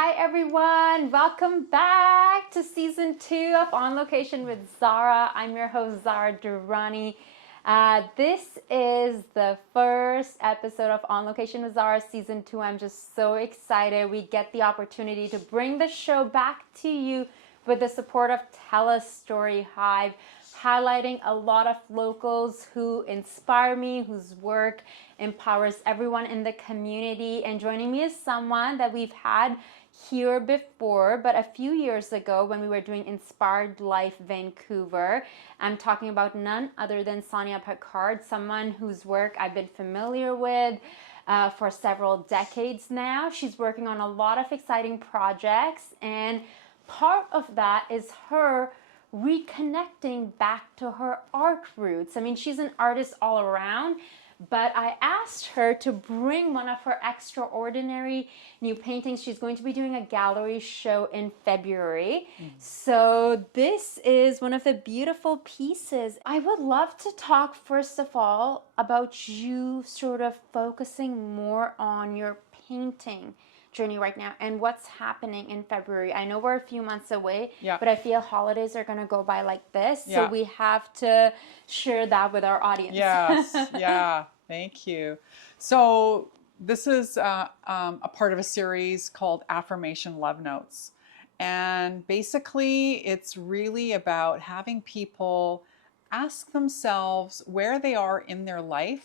Hi everyone, welcome back to season 2 of On Location with Zara. I'm your host Zara Durrani. This is the first episode of On Location with Zara season 2. I'm just so excited we get the opportunity to bring the show back to you with the support of TELUS STORYHIVE, highlighting a lot of locals who inspire me, whose work empowers everyone in the community. And joining me is someone that we've had here before, but a few years ago when we were doing Inspired Life Vancouver. I'm talking about none other than Sonja Picard, someone whose work I've been familiar with for several decades now. She's working on a lot of exciting projects, and part of that is her reconnecting back to her art roots. I mean, she's an artist all around, but I asked her to bring one of her extraordinary new paintings. She's going to be doing a gallery show in February. So this is one of the beautiful pieces. I would love to talk, first of all, about you sort of focusing more on your painting journey right now and what's happening in February. I know we're a few months away, but I feel holidays are going to go by like this. So we have to share that with our audience. Yes, yeah, thank you. So this is a part of a series called Affirmation Love Notes. And basically it's really about having people ask themselves where they are in their life,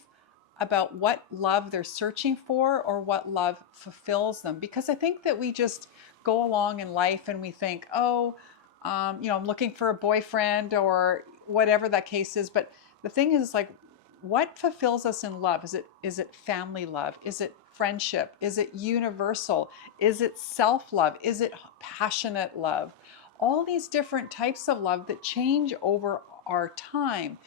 about what love they're searching for or what love fulfills them. Because I think that we just go along in life and we think, oh, I'm looking for a boyfriend or whatever that case is. But the thing is, like, what fulfills us in love? Is it family love? Is it friendship? Is it universal? Is it self-love? Is it passionate love? All these different types of love that change over our time.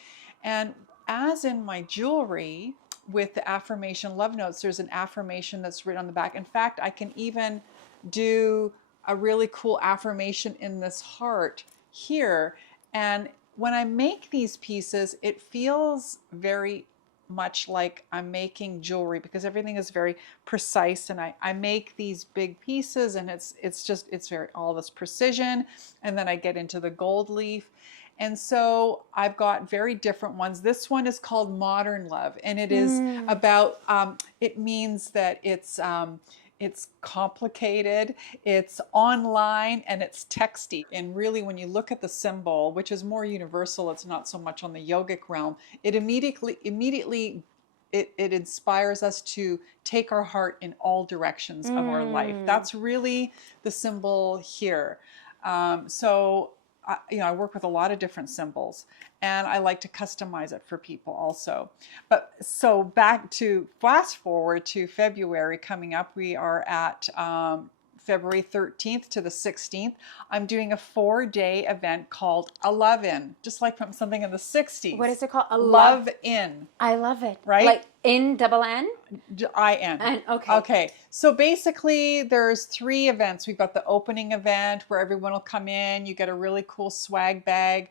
And as in my jewelry, with the affirmation love notes, there's an affirmation that's written on the back. In fact, I can even do a really cool affirmation in this heart here. And when I make these pieces, it feels very much like I'm making jewelry because everything is very precise, and I make these big pieces, and it's very all this precision, and then I get into the gold leaf. And so I've got very different ones. This one is called Modern Love, and it is about, it means that it's complicated, it's online, and it's texty. And really, when you look at the symbol, which is more universal, it's not so much on the yogic realm, it immediately it inspires us to take our heart in all directions of our life. That's really the symbol here. I work with a lot of different symbols, and I like to customize it for people also. But so fast forward to February coming up, we are at February 13th to the 16th. I'm doing a 4-day event called A Love In, just like from something in the 60s. What is it called? A Love In. I love it. Right? Like in double N? I-N. And okay. Okay. So basically there's 3 events. We've got the opening event where everyone will come in. You get a really cool swag bag,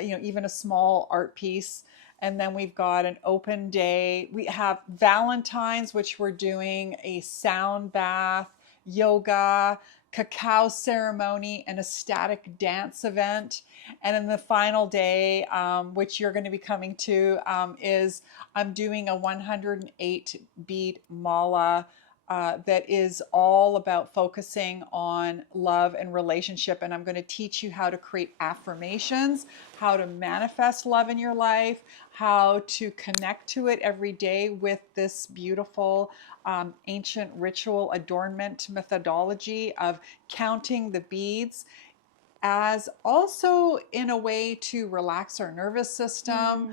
even a small art piece. And then we've got an open day. We have Valentine's, which we're doing a sound bath, yoga, cacao ceremony, and a static dance event. And then the final day, which you're going to be coming to, is I'm doing a 108 bead mala that is all about focusing on love and relationship. And I'm going to teach you how to create affirmations, how to manifest love in your life, how to connect to it every day with this beautiful ancient ritual adornment methodology of counting the beads, as also in a way to relax our nervous system,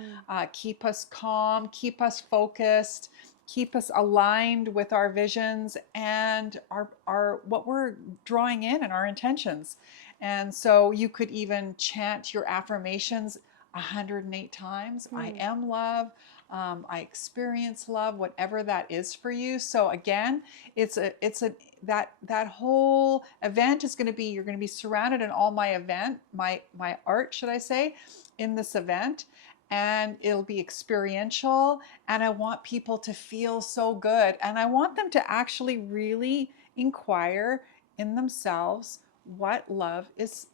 keep us calm, keep us focused, keep us aligned with our visions and our what we're drawing in and our intentions. And so you could even chant your affirmations 108 times. I am love. I experience love, whatever that is for you. So again, that whole event is going to be, you're going to be surrounded in all my art, should I say, in this event. and it'll be experiential, and I want people to feel so good, and I want them to actually really inquire in themselves what love is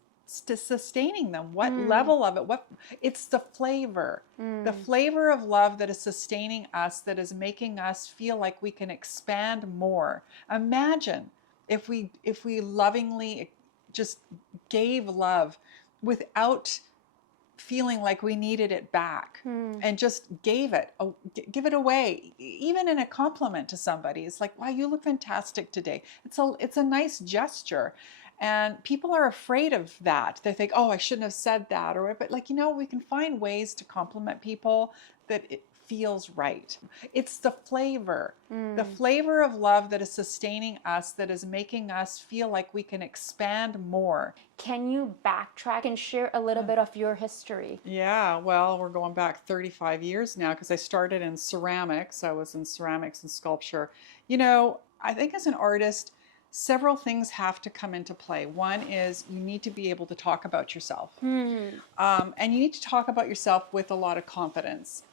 to sustaining them, what level of it, what it's the flavor of love that is sustaining us, that is making us feel like we can expand more. Imagine if we lovingly just gave love without feeling like we needed it back, and just give it away, even in a compliment to somebody. It's like, wow, you look fantastic today. It's a nice gesture, and people are afraid of that. They think, oh, I shouldn't have said that, but like, we can find ways to compliment people that it feels right. It's the flavor of love that is sustaining us, that is making us feel like we can expand more. Can you backtrack and share a little bit of your history? Yeah, well, we're going back 35 years now, because I started in ceramics. I was in ceramics and sculpture. I think as an artist, several things have to come into play. One is you need to be able to talk about yourself. And you need to talk about yourself with a lot of confidence.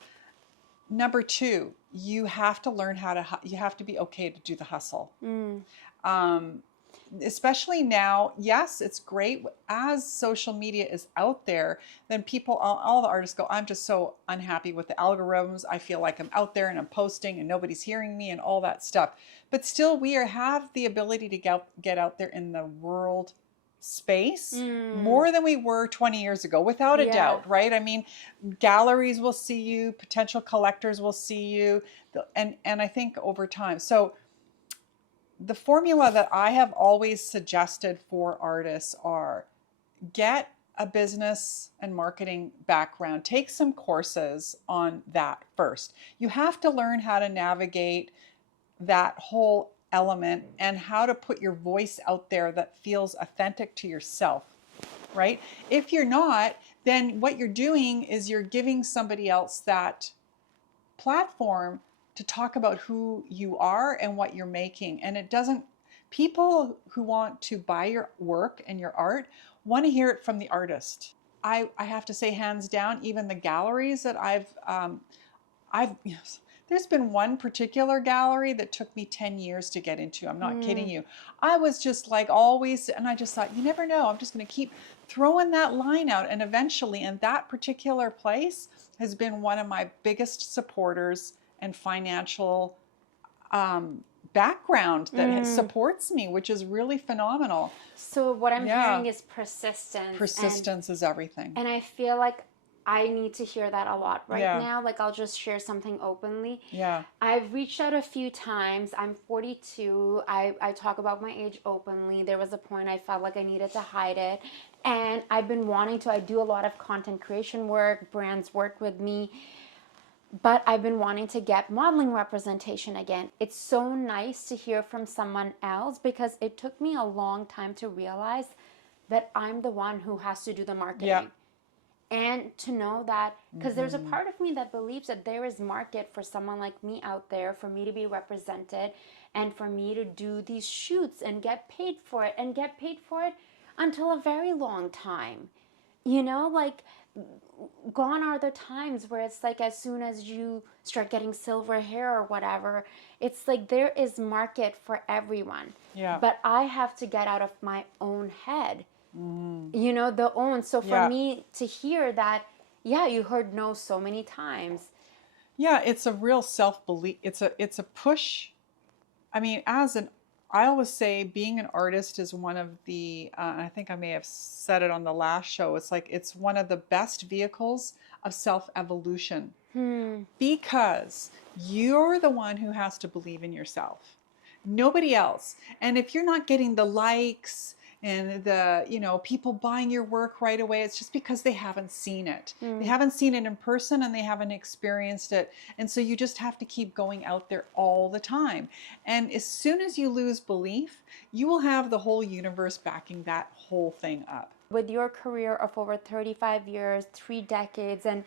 Number two, you have to learn you have to be okay to do the hustle. Especially now, yes, it's great. As social media is out there, then all the artists go, I'm just so unhappy with the algorithms. I feel like I'm out there and I'm posting and nobody's hearing me and all that stuff. But still, we have the ability to get out there in the world space more than we were 20 years ago, without a doubt, right? I mean, galleries will see you, potential collectors will see you, and I think over time. So the formula that I have always suggested for artists are: get a business and marketing background, take some courses on that first. You have to learn how to navigate that whole element and how to put your voice out there that feels authentic to yourself, right? If you're not, then what you're doing is you're giving somebody else that platform to talk about who you are and what you're making. And people who want to buy your work and your art want to hear it from the artist. I have to say, hands down, even the galleries that there's been one particular gallery that took me 10 years to get into. I'm not kidding you. I was just like always, and I just thought, you never know. I'm just going to keep throwing that line out. And eventually, and that particular place has been one of my biggest supporters and financial background that supports me, which is really phenomenal. So what I'm hearing is persistence. Persistence is everything. And I feel like I need to hear that a lot now. Like, I'll just share something openly. Yeah. I've reached out a few times. I'm 42. I talk about my age openly. There was a point I felt like I needed to hide it. And I've been wanting to. I do a lot of content creation work. Brands work with me. But I've been wanting to get modeling representation again. It's so nice to hear from someone else, because it took me a long time to realize that I'm the one who has to do the marketing. Yeah. And to know that, because there's a part of me that believes that there is market for someone like me out there, for me to be represented and for me to do these shoots and get paid for it, and get paid for it until a very long time. Like, gone are the times where it's like, as soon as you start getting silver hair or whatever, it's like there is market for everyone. Yeah. But I have to get out of my own head. So for me to hear that, you heard no so many times. Yeah, it's a real self-belief. It's a push. I mean, I always say being an artist is one of the, I think I may have said it on the last show, it's one of the best vehicles of self-evolution. Because you're the one who has to believe in yourself. Nobody else. And if you're not getting the likes and the people buying your work right away, it's just because they haven't seen it. They haven't seen it in person, and they haven't experienced it. And so you just have to keep going out there all the time. And as soon as you lose belief, you will have the whole universe backing that whole thing up. With your career of over 35 years, 3 decades, and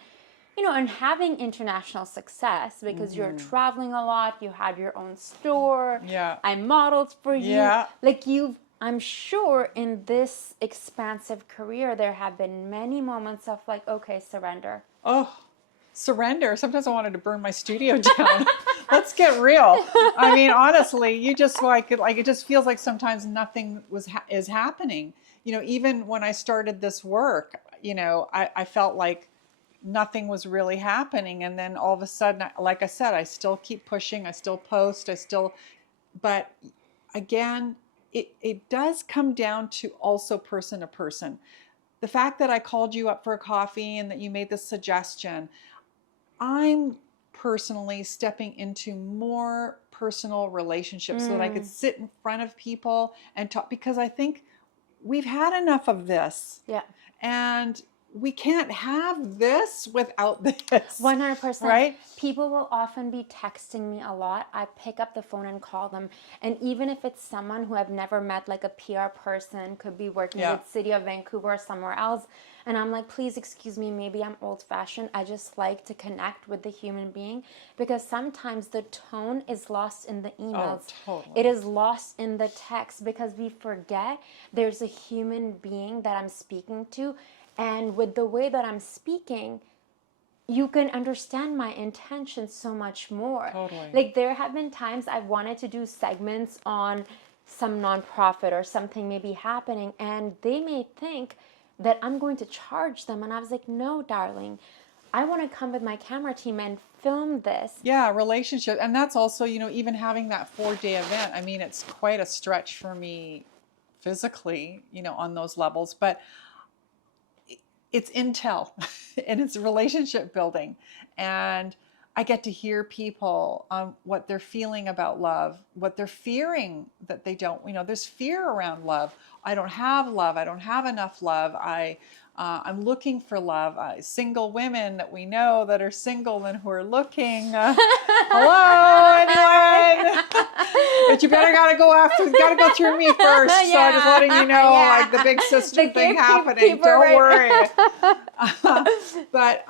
and having international success, because you're traveling a lot, you have your own store. Yeah. I modeled for you. Yeah. Like, I'm sure in this expansive career, there have been many moments of like, okay, surrender. Oh, surrender. Sometimes I wanted to burn my studio down. Let's get real. I mean, honestly, you just like it just feels like sometimes nothing is happening. Even when I started this work, I felt like nothing was really happening. And then all of a sudden, like I said, I still keep pushing, I still post, but again, it does come down to also person to person. The fact that I called you up for a coffee and that you made this suggestion, I'm personally stepping into more personal relationships so that I could sit in front of people and talk, because I think we've had enough of this. Yeah. And we can't have this without this. 100%. Right? People will often be texting me a lot. I pick up the phone and call them. And even if it's someone who I've never met, like a PR person, could be working with City of Vancouver or somewhere else. And I'm like, please excuse me, maybe I'm old fashioned. I just like to connect with the human being, because sometimes the tone is lost in the emails. Oh, totally. It is lost in the text, because we forget there's a human being that I'm speaking to. And with the way that I'm speaking, you can understand my intention so much more. Totally. Like, there have been times I've wanted to do segments on some nonprofit or something may be happening, and they may think that I'm going to charge them. And I was like, no, darling, I want to come with my camera team and film this. Yeah, relationship. And that's also, even having that 4-day event. I mean, it's quite a stretch for me physically, on those levels. But it's intel and it's relationship building. And I get to hear people, what they're feeling about love, what they're fearing that they don't, there's fear around love. I don't have love. I don't have enough love. I'm looking for love. Single women that we know that are single and who are looking. Hello, anyone? But you gotta go through me first. Yeah. So I'm just letting you know, like the big sister thing happening. Don't worry. But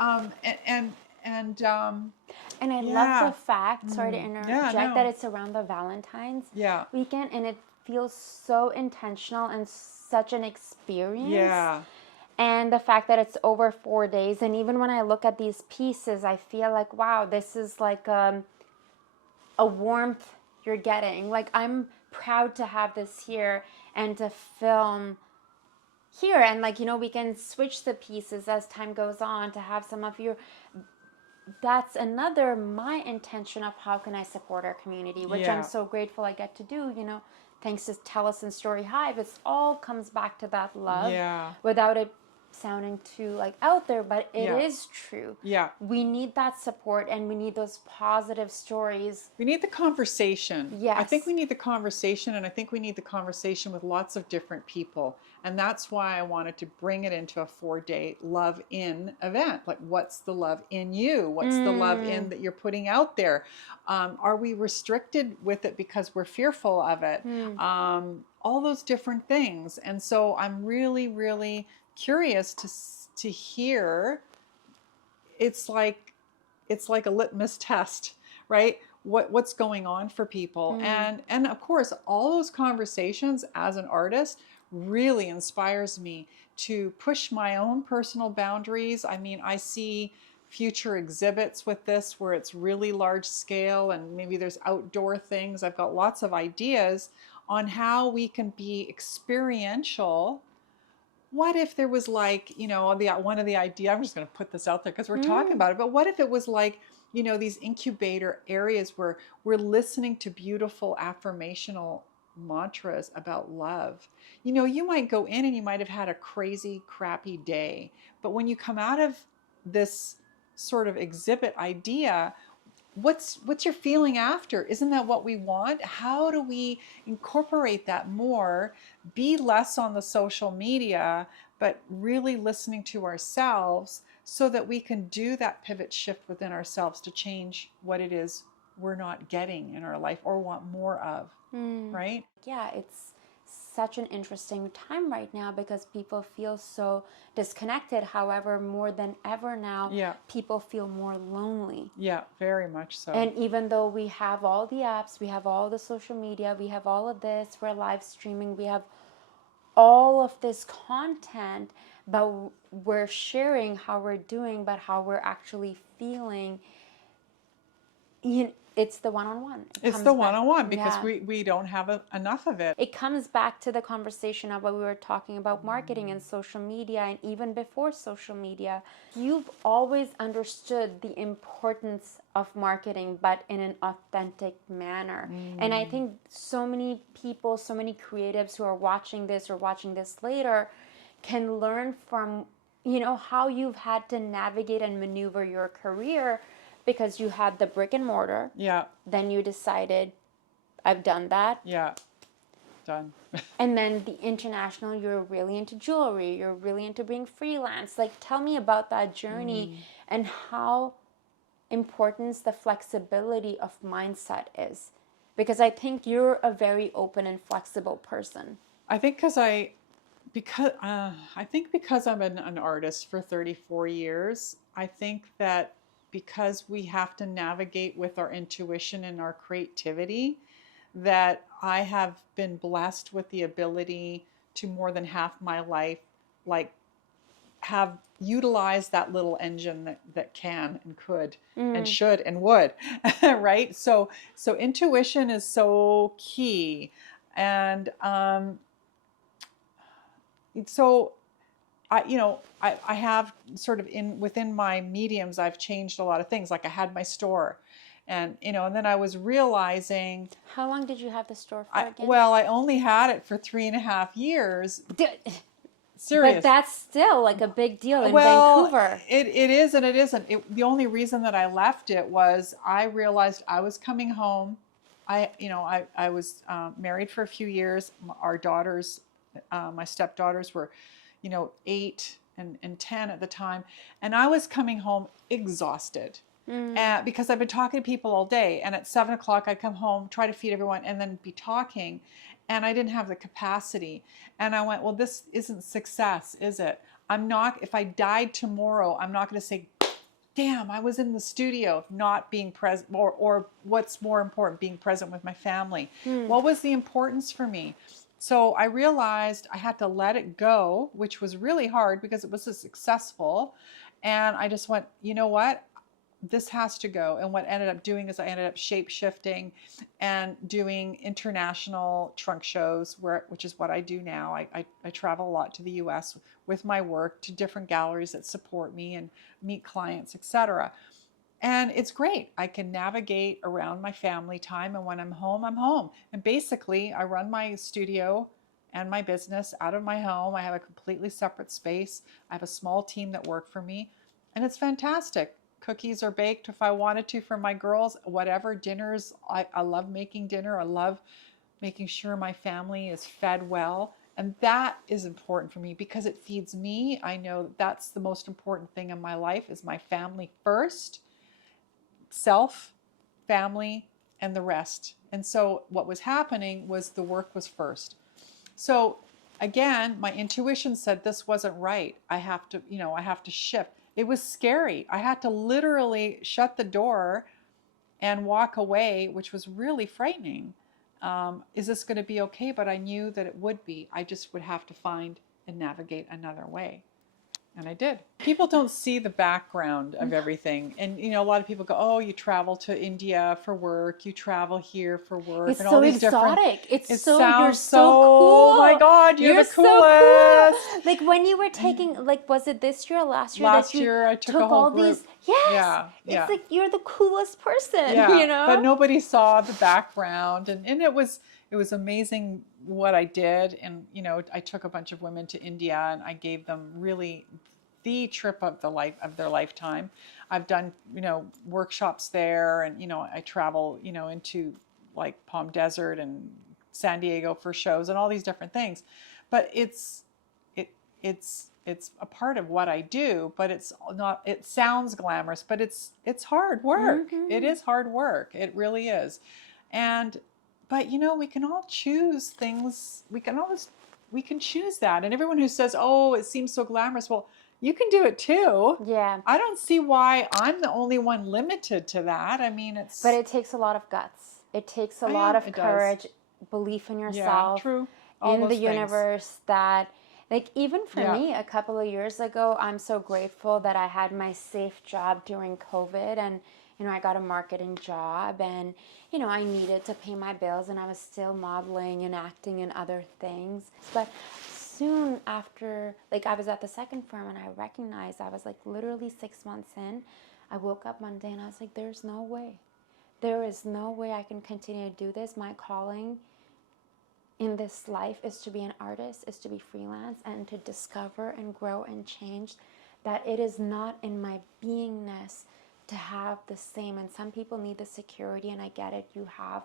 and I love the fact, sorry to interject, that it's around the Valentine's weekend, and it feels so intentional and such an experience. Yeah. And the fact that it's over 4 days, and even when I look at these pieces, I feel like, wow, this is like a warmth you're getting. Like, I'm proud to have this here and to film here, and we can switch the pieces as time goes on to have some of your. That's another my intention of how can I support our community, which I'm so grateful I get to do. Thanks to TELUS and STORYHIVE, it all comes back to that love. Yeah. Without it sounding too out there, but it is true. Yeah. We need that support, and we need those positive stories. We need the conversation. Yes. I think we need the conversation, and I think we need the conversation with lots of different people. And that's why I wanted to bring it into a 4-day love in event. Like, what's the love in you? What's the love in that you're putting out there? Are we restricted with it because we're fearful of it? All those different things. And so I'm really, really curious to hear. It's like a litmus test, right? What's going on for people. And of course, all those conversations as an artist really inspires me to push my own personal boundaries. I mean, I see future exhibits with this where it's really large scale, and maybe there's outdoor things. I've got lots of ideas on how we can be experiential. What if there was one of the ideas, I'm just going to put this out there because we're talking about it, but what if it was like, these incubator areas where we're listening to beautiful affirmational mantras about love. You might go in and you might have had a crazy, crappy day, but when you come out of this sort of exhibit idea, what's your feeling after? Isn't that what we want? How do we incorporate that more, be less on the social media, but really listening to ourselves so that we can do that pivot shift within ourselves to change what it is we're not getting in our life or want more of, right? Yeah, it's such an interesting time right now because people feel so disconnected. However, more than ever now, people feel more lonely. Yeah, very much so. And even though we have all the apps, we have all the social media, we have all of this, we're live streaming, we have all of this content, but we're sharing how we're doing, but how we're actually feeling, it's the one-on-one. It's the one-on-one because Yeah. we don't have enough of it. It comes back to the conversation of what we were talking about marketing and social media, and even before social media. You've always understood the importance of marketing, but in an authentic manner. And I think so many people, so many creatives who are watching this or watching this later can learn from, how you've had to navigate and maneuver your career, because you had the brick and mortar. Yeah. Then you decided, I've done that. Yeah. Done. And then the international, you're really into jewelry, you're really into being freelance. Like, tell me about that journey and how important the flexibility of mindset is. Because I think you're a very open and flexible person. I think because I'm an artist for 34 years, I think that because we have to navigate with our intuition and our creativity, that I have been blessed with the ability to more than half my life, like, have utilized that little engine that can and could and should and would, right? So intuition is so key. And so I have sort of within my mediums, I've changed a lot of things. Like I had my store, and and then I was realizing. How long did you have the store for again? Well, I only had it for 3.5 years. But Serious. that's still like a big deal in Vancouver. It is and it isn't. The only reason that I left it was I realized I was coming home. I was married for a few years. Our daughters, my stepdaughters were, 8 and 10 at the time. And I was coming home exhausted because I've been talking to people all day. And at 7 o'clock, I'd come home, try to feed everyone, and then be talking. And I didn't have the capacity. And I went, well, this isn't success, is it? If I died tomorrow, I'm not going to say, damn, I was in the studio, not being present, or what's more important, being present with my family. What was the importance for me? So I realized I had to let it go, which was really hard because it was so successful. And I just went, you know what? This has to go. And what ended up doing is I ended up shape shifting and doing international trunk shows, which is what I do now. I travel a lot to the US with my work to different galleries that support me and meet clients, etc. And it's great. I can navigate around my family time. And when I'm home, I'm home. And basically, I run my studio and my business out of my home. I have a completely separate space. I have a small team that work for me. And it's fantastic. Cookies are baked if I wanted to for my girls, whatever. Dinners, I love making dinner. I love making sure my family is fed well. And that is important for me because it feeds me. I know that's the most important thing in my life is my family first, self, family, and the rest. And so what was happening was the work was first. So again, my intuition said this wasn't right. I have to shift. It was scary. I had to literally shut the door and walk away, which was really frightening. Is this going to be okay? But I knew that it would be. I just would have to find and navigate another way. And I did. People don't see the background of everything. And, a lot of people go, oh, you travel to India for work. You travel here for work. It's and so all these exotic. It You're sounds so cool. Oh my God, you're the coolest. So cool. Like when you were taking, was it this year or last year? Last year I took a whole all group. These. Yes. Yeah. It's like you're the coolest person, Yeah. But nobody saw the background. And it was amazing what I did. And, I took a bunch of women to India and I gave them really the trip of their lifetime. I've done, workshops there and, I travel, into like Palm Desert and San Diego for shows and all these different things. But it's a part of what I do, but it's not, it sounds glamorous, but it's hard work. Mm-hmm. It is hard work. It really is. But we can all choose things. We can choose that. And everyone who says, oh, it seems so glamorous. Well, you can do it too. Yeah. I don't see why I'm the only one limited to that. I mean, But it takes a lot of guts. It takes a lot of courage, belief in yourself, true. in the universe, that Like even for me, a couple of years ago, I'm so grateful that I had my safe job during COVID, and I got a marketing job, and I needed to pay my bills, and I was still modeling and acting and other things. But soon after, like I was at the second firm, and I recognized I was like literally 6 months in. I woke up one day and I was like, there's no way. There is no way I can continue to do this. My calling in this life is to be an artist, is to be freelance, and to discover and grow and change. That it is not in my beingness to have the same. And some people need the security, and I get it. You have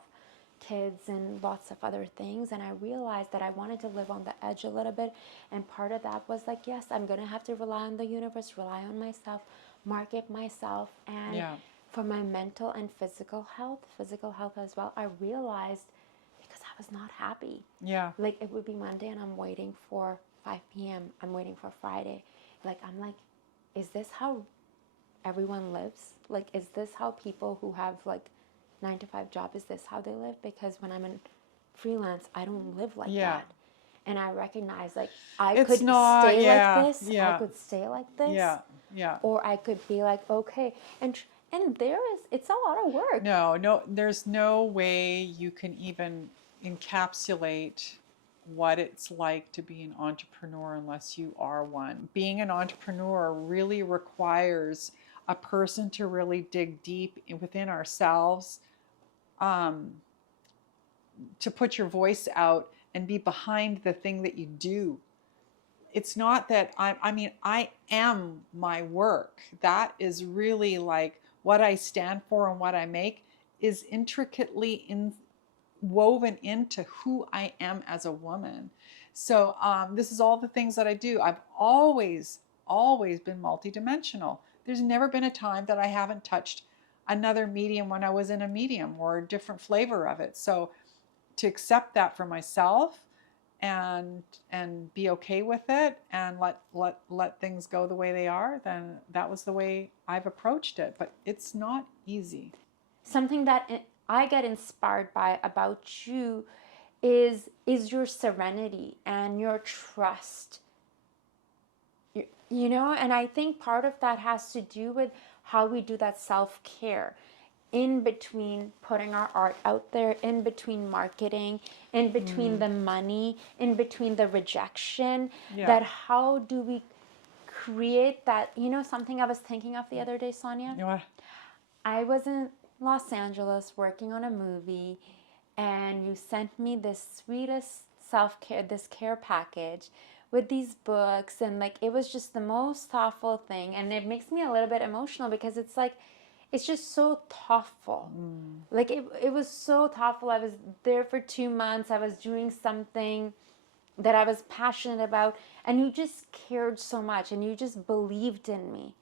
kids and lots of other things, and I realized that I wanted to live on the edge a little bit, and part of that was like, yes, I'm gonna have to rely on the universe, rely on myself, market myself. And for my mental and physical health as well, I realized, because I was not happy. Like it would be Monday and I'm waiting for 5 p.m. I'm waiting for Friday. Like I'm like, is this how everyone lives? Like, is this how people who have like 9-to-5 job, is this how they live? Because when I'm in freelance, I don't live like that. And I recognize like I could stay like this. I could stay like this. Or I could be like, okay. And it's a lot of work. No, there's no way you can even encapsulate what it's like to be an entrepreneur unless you are one. Being an entrepreneur really requires a person to really dig deep within ourselves, to put your voice out and be behind the thing that you do. It's not that I am my work. That is really like what I stand for, and what I make is intricately woven into who I am as a woman. So this is all the things that I do. I've always been multidimensional. There's never been a time that I haven't touched another medium when I was in a medium or a different flavor of it. So to accept that for myself and be okay with it, and let things go the way they are, then that was the way I've approached it. But it's not easy. Something that I get inspired by about you is your serenity and your trust. And I think part of that has to do with how we do that self-care in between putting our art out there, in between marketing, in between the money, in between the rejection. That how do we create that? Something I was thinking of the other day, Sonja? What? I was in Los Angeles working on a movie, and you sent me this sweetest self-care, this care package with these books, and like it was just the most thoughtful thing. And it makes me a little bit emotional because it's like, it's just so thoughtful. Like it was so thoughtful. I was there for 2 months. I was doing something that I was passionate about, and you just cared so much, and you just believed in me.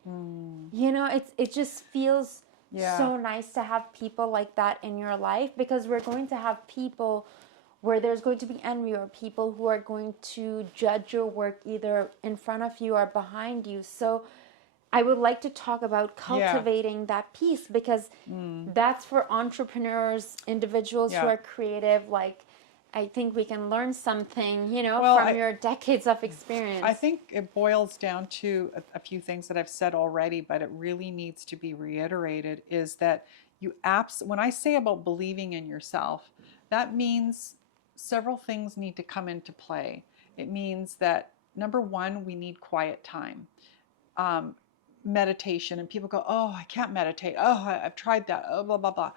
It just feels so nice to have people like that in your life, because we're going to have people where there's going to be envy, or people who are going to judge your work either in front of you or behind you. So I would like to talk about cultivating that piece, because that's for entrepreneurs, individuals who are creative. Like, I think we can learn something, from your decades of experience. I think it boils down to a few things that I've said already, but it really needs to be reiterated, is that when I say about believing in yourself, that means several things need to come into play. It means that, number one, we need quiet time. Meditation, and people go, oh, I can't meditate. Oh, I've tried that. Oh, blah, blah, blah.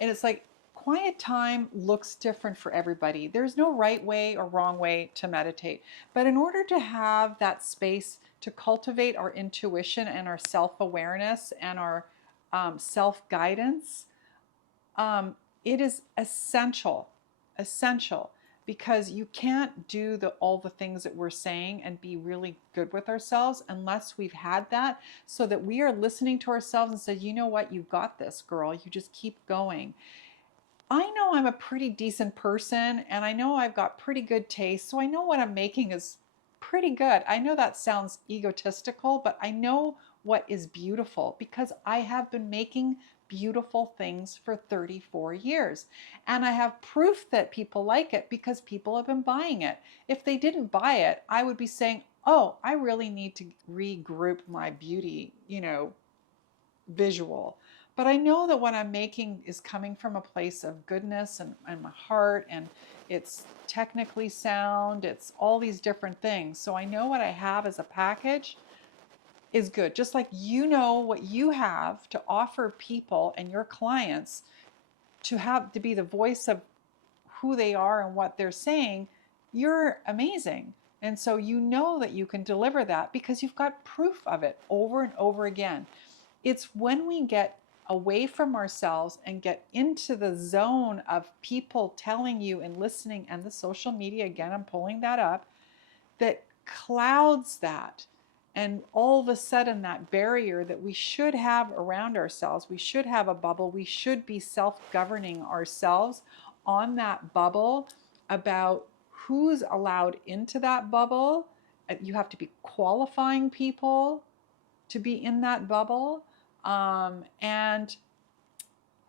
And it's like, quiet time looks different for everybody. There's no right way or wrong way to meditate. But in order to have that space to cultivate our intuition and our self-awareness and our self-guidance, it is essential, because you can't do all the things that we're saying and be really good with ourselves unless we've had that, so that we are listening to ourselves and say, you know what, you've got this, girl. You just keep going. I know I'm a pretty decent person, and I know I've got pretty good taste, so I know what I'm making is pretty good. I know that sounds egotistical, but I know what is beautiful, because I have been making beautiful things for 34 years. And I have proof that people like it because people have been buying it. If they didn't buy it, I would be saying, oh, I really need to regroup my beauty, visual. But I know that what I'm making is coming from a place of goodness and my heart, and it's technically sound, it's all these different things. So I know what I have as a package is good. Just like you know what you have to offer people and your clients to be the voice of who they are and what they're saying, you're amazing. And so you know that you can deliver that because you've got proof of it over and over again. It's when we get away from ourselves and get into the zone of people telling you and listening, and the social media, again, I'm pulling that up, that clouds that. And all of a sudden, that barrier that we should have around ourselves, we should have a bubble, we should be self-governing ourselves on that bubble about who's allowed into that bubble. You have to be qualifying people to be in that bubble, and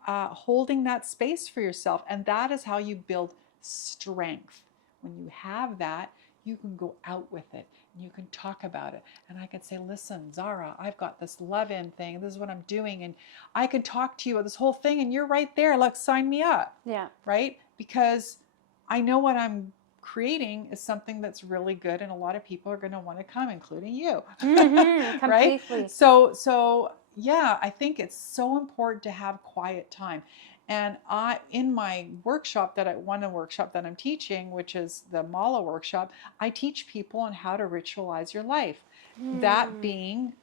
holding that space for yourself. And that is how you build strength. When you have that, you can go out with it and you can talk about it. And I can say, listen, Zara, I've got this love-in thing. This is what I'm doing. And I can talk to you about this whole thing. And you're right there. Like, sign me up. Yeah. Right? Because I know what I'm creating is something that's really good. And a lot of people are going to want to come, including you. Mm-hmm, Right? completely. So yeah, I think it's so important to have quiet time. And in my workshop that I'm teaching, which is the Mala workshop, I teach people on how to ritualize your life. That being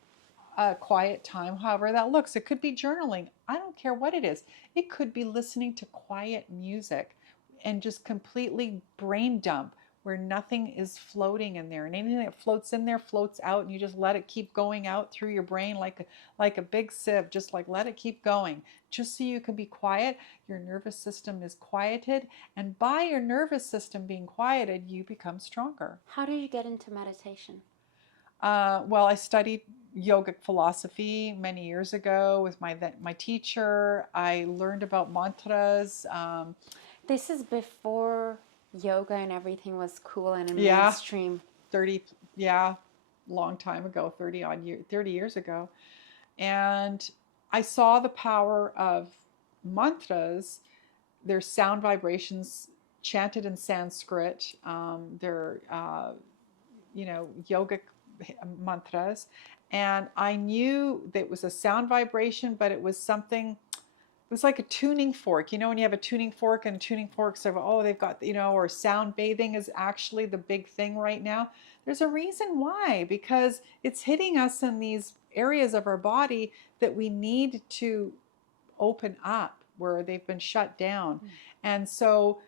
a quiet time, however that looks. It could be journaling. I don't care what it is. It could be listening to quiet music and just completely brain dump, where nothing is floating in there, and anything that floats in there floats out, and you just let it keep going out through your brain like a big sieve. Just like let it keep going, just so you can be quiet. Your nervous system is quieted, and by your nervous system being quieted, you become stronger. How did you get into meditation? Well, I studied yogic philosophy many years ago with my teacher. I learned about mantras. This is before yoga and everything was cool and in Yeah. mainstream. Long time ago, 30 years ago. And I saw the power of mantras. They're sound vibrations chanted in Sanskrit. They're yogic mantras. And I knew that it was a sound vibration, but it was something. It was like a tuning fork. When you have a tuning fork, and tuning forks are, they've got, or sound bathing is actually the big thing right now. There's a reason why, because it's hitting us in these areas of our body that we need to open up, where they've been shut down. And so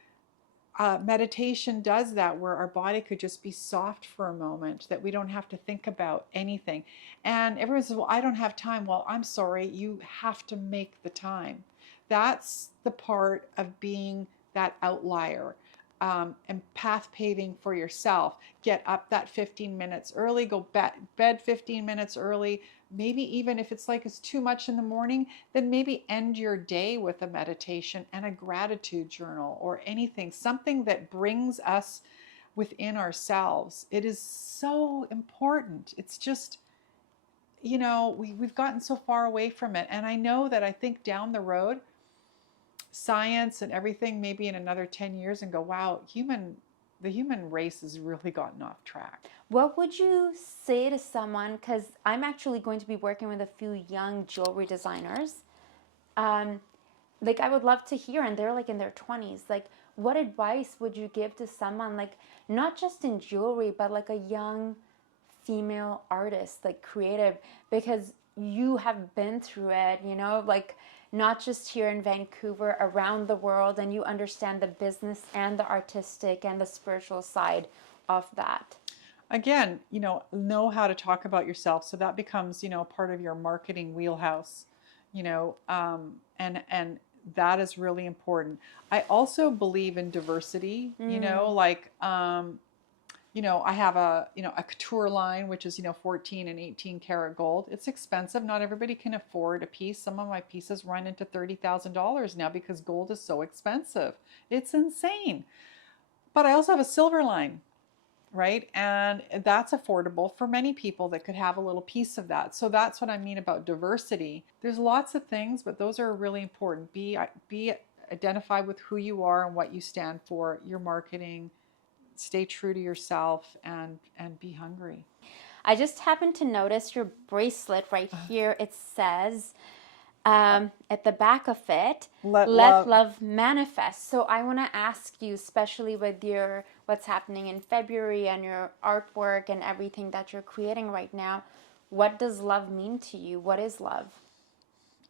meditation does that, where our body could just be soft for a moment, that we don't have to think about anything. And everyone says, well, I don't have time. Well, I'm sorry, you have to make the time. That's the part of being that outlier, and path paving for yourself. Get up that 15 minutes early, go bed 15 minutes early. Maybe even if it's too much in the morning, then maybe end your day with a meditation and a gratitude journal, or anything, something that brings us within ourselves. It is so important. It's just, we've gotten so far away from it. And I think down the road, science and everything, maybe in another 10 years, and go, wow, the human race has really gotten off track. What would you say to someone, because I'm actually going to be working with a few young jewelry designers, I would love to hear, and they're in their 20s, what advice would you give to someone, not just in jewelry, but a young female artist, creative, because you have been through it, not just here in Vancouver, around the world, and you understand the business and the artistic and the spiritual side of that. Again, know how to talk about yourself. So that becomes, part of your marketing wheelhouse, and that is really important. I also believe in diversity, I have a couture line, which is, 14 and 18 karat gold. It's expensive. Not everybody can afford a piece. Some of my pieces run into $30,000 now because gold is so expensive. It's insane. But I also have a silver line, right? And that's affordable for many people that could have a little piece of that. So that's what I mean about diversity. There's lots of things, but those are really important. Be identify with who you are and what you stand for, your marketing. Stay true to yourself and be hungry. I just happened to notice your bracelet right here. It says at the back of it, let love manifest. So I want to ask you, especially with your what's happening in February and your artwork and everything that you're creating right now, what does love mean to you? What is love?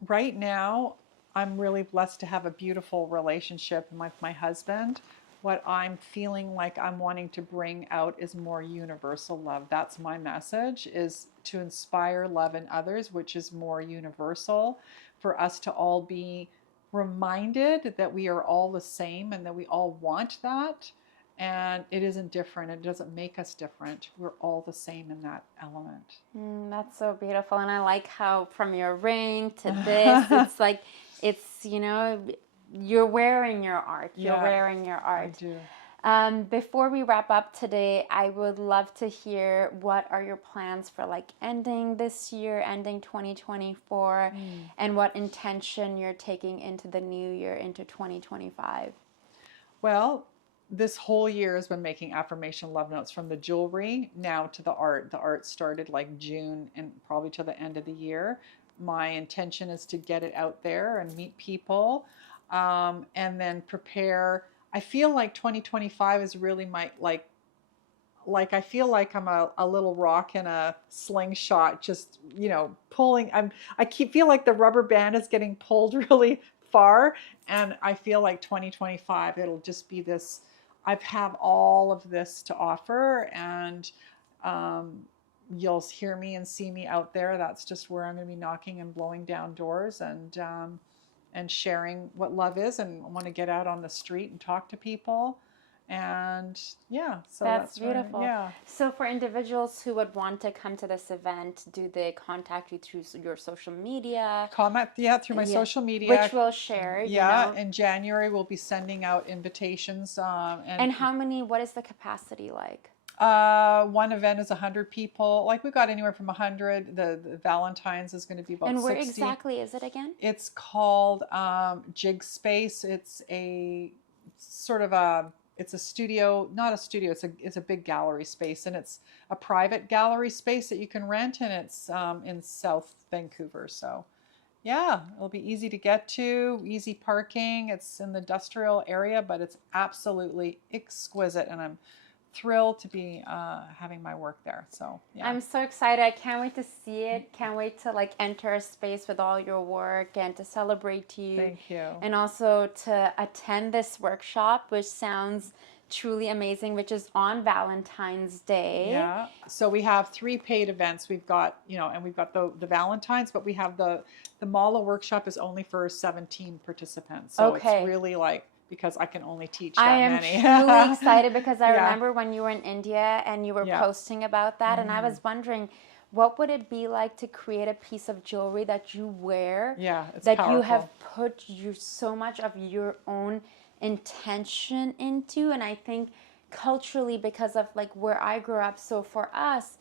Right now, I'm really blessed to have a beautiful relationship with my husband. What I'm feeling like I'm wanting to bring out is more universal love. That's my message, is to inspire love in others, which is more universal, for us to all be reminded that we are all the same and that we all want that. And it isn't different. It doesn't make us different. We're all the same in that element. That's so beautiful. And I like how from your ring to this, it's like, you're wearing your art. You're wearing your art. I do. Before we wrap up today, I would love to hear what are your plans for ending this year, ending 2024, and what intention you're taking into the new year, into 2025. Well, this whole year has been making affirmation love notes, from the jewelry now to the art. The art started June and probably to the end of the year. My intention is to get it out there and meet people. And then prepare. I feel like 2025 is really my, I feel like I'm a little rock in a slingshot, just, pulling. Feel like the rubber band is getting pulled really far. And I feel like 2025, it'll just be this, I have all of this to offer, and, you'll hear me and see me out there. That's just where I'm going to be knocking and blowing down doors, and sharing what love is, and I want to get out on the street and talk to people. And so that's beautiful. So for individuals who would want to come to this event, do they contact you through your social media? Comment, through my social media, which we'll share. In January we'll be sending out invitations. And what is the capacity like? One event is 100 people. We've got anywhere from 100. The Valentine's is going to be about 60. And where exactly is it again? It's called Jig Space. It's a sort of it's a studio, not a studio. It's a big gallery space, and it's a private gallery space that you can rent, and it's in South Vancouver. So it'll be easy to get to, easy parking. It's in the industrial area, but it's absolutely exquisite, and I'm thrilled to be having my work there. So I'm so excited. I can't wait to see it. Can't wait to enter a space with all your work and to celebrate you. Thank you. And also to attend this workshop, which sounds truly amazing, which is on Valentine's Day. Yeah. So we have 3 paid events. We've got, and we've got the Valentine's, but we have the Mala workshop is only for 17 participants. So it's really because I can only teach that many. I am truly excited because I remember when you were in India and you were posting about that, and I was wondering, what would it be like to create a piece of jewelry that you wear, that powerful. You have put so much of your own intention into? And I think culturally, because of where I grew up, so for us,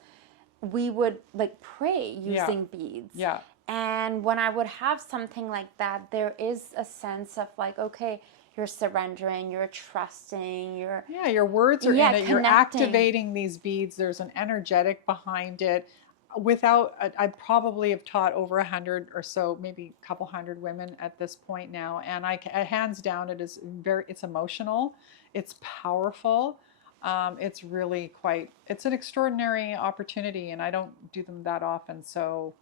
we would pray using beads. Yeah. And when I would have something like that, there is a sense of okay, you're surrendering, you're trusting, your words are in it. Connecting. You're activating these beads. There's an energetic behind it. I probably have taught over 100 or so, maybe a couple hundred women at this point now. And hands down, it's emotional. It's powerful. It's really it's an extraordinary opportunity, and I don't do them that often. So,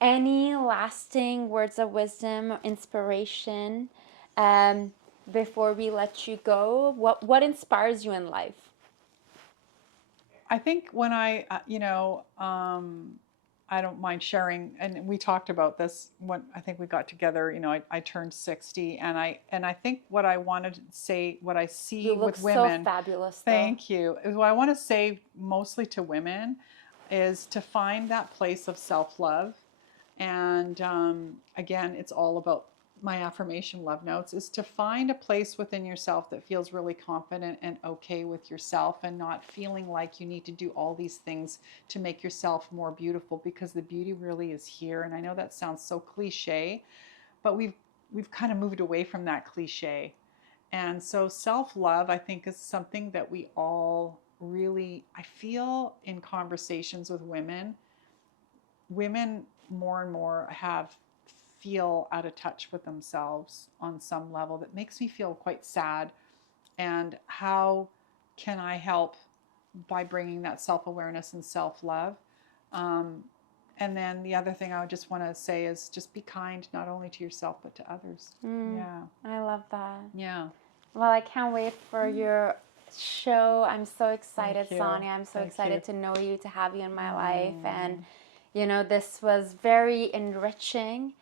Any lasting words of wisdom, inspiration, before we let you go? What inspires you in life? I think when I I don't mind sharing, and we talked about this when I think we got together. You know, I turned 60, and I think what I wanted to say, what I see You look with women. so fabulous. Thank you. What I want to say mostly to women is to find that place of self-love, and again, it's all about my affirmation love notes, is to find a place within yourself that feels really confident and okay with yourself, and not feeling like you need to do all these things to make yourself more beautiful, because the beauty really is here. And I know that sounds so cliche, but we've kind of moved away from that cliche. And so self-love, I think, is something that we all really, I feel in conversations with women more and more feel out of touch with themselves on some level that makes me feel quite sad. And how can I help by bringing that self-awareness and self-love? And then the other thing I would just want to say is just be kind, not only to yourself, but to others. Yeah. I love that. Yeah. Well, I can't wait for your show. I'm so excited, Thank you. Sonja. I'm so Thank excited you. to know you, to have you in my life. And, you know, this was very enriching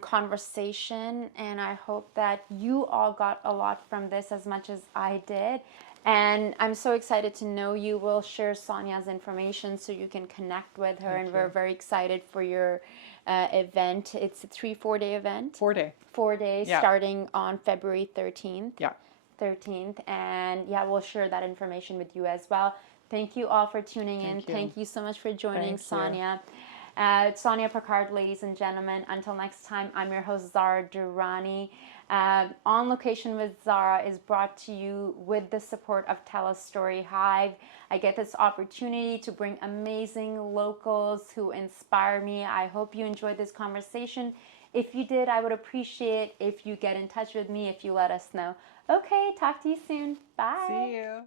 conversation. And I hope that you all got a lot from this as much as I did. And I'm so excited to know you. We'll share Sonja's information so you can connect with her. Thank and we're you. very excited for your event. It's a 3-4-day event. 4 day. 4 days, Yeah. starting on February 13th. Yeah. 13th. And yeah, we'll share that information with you as well. Thank you all for tuning in. Thank you. Thank you so much for joining, Thank you. Sonja. Sonja Picard, ladies and gentlemen. Until next time, I'm your host, Zara Durrani. On Location with Zara is brought to you with the support of TELUS STORYHIVE. I get this opportunity to bring amazing locals who inspire me. I hope you enjoyed this conversation. If you did, I would appreciate if you get in touch with me, if you let us know. Okay, talk to you soon. Bye. See you.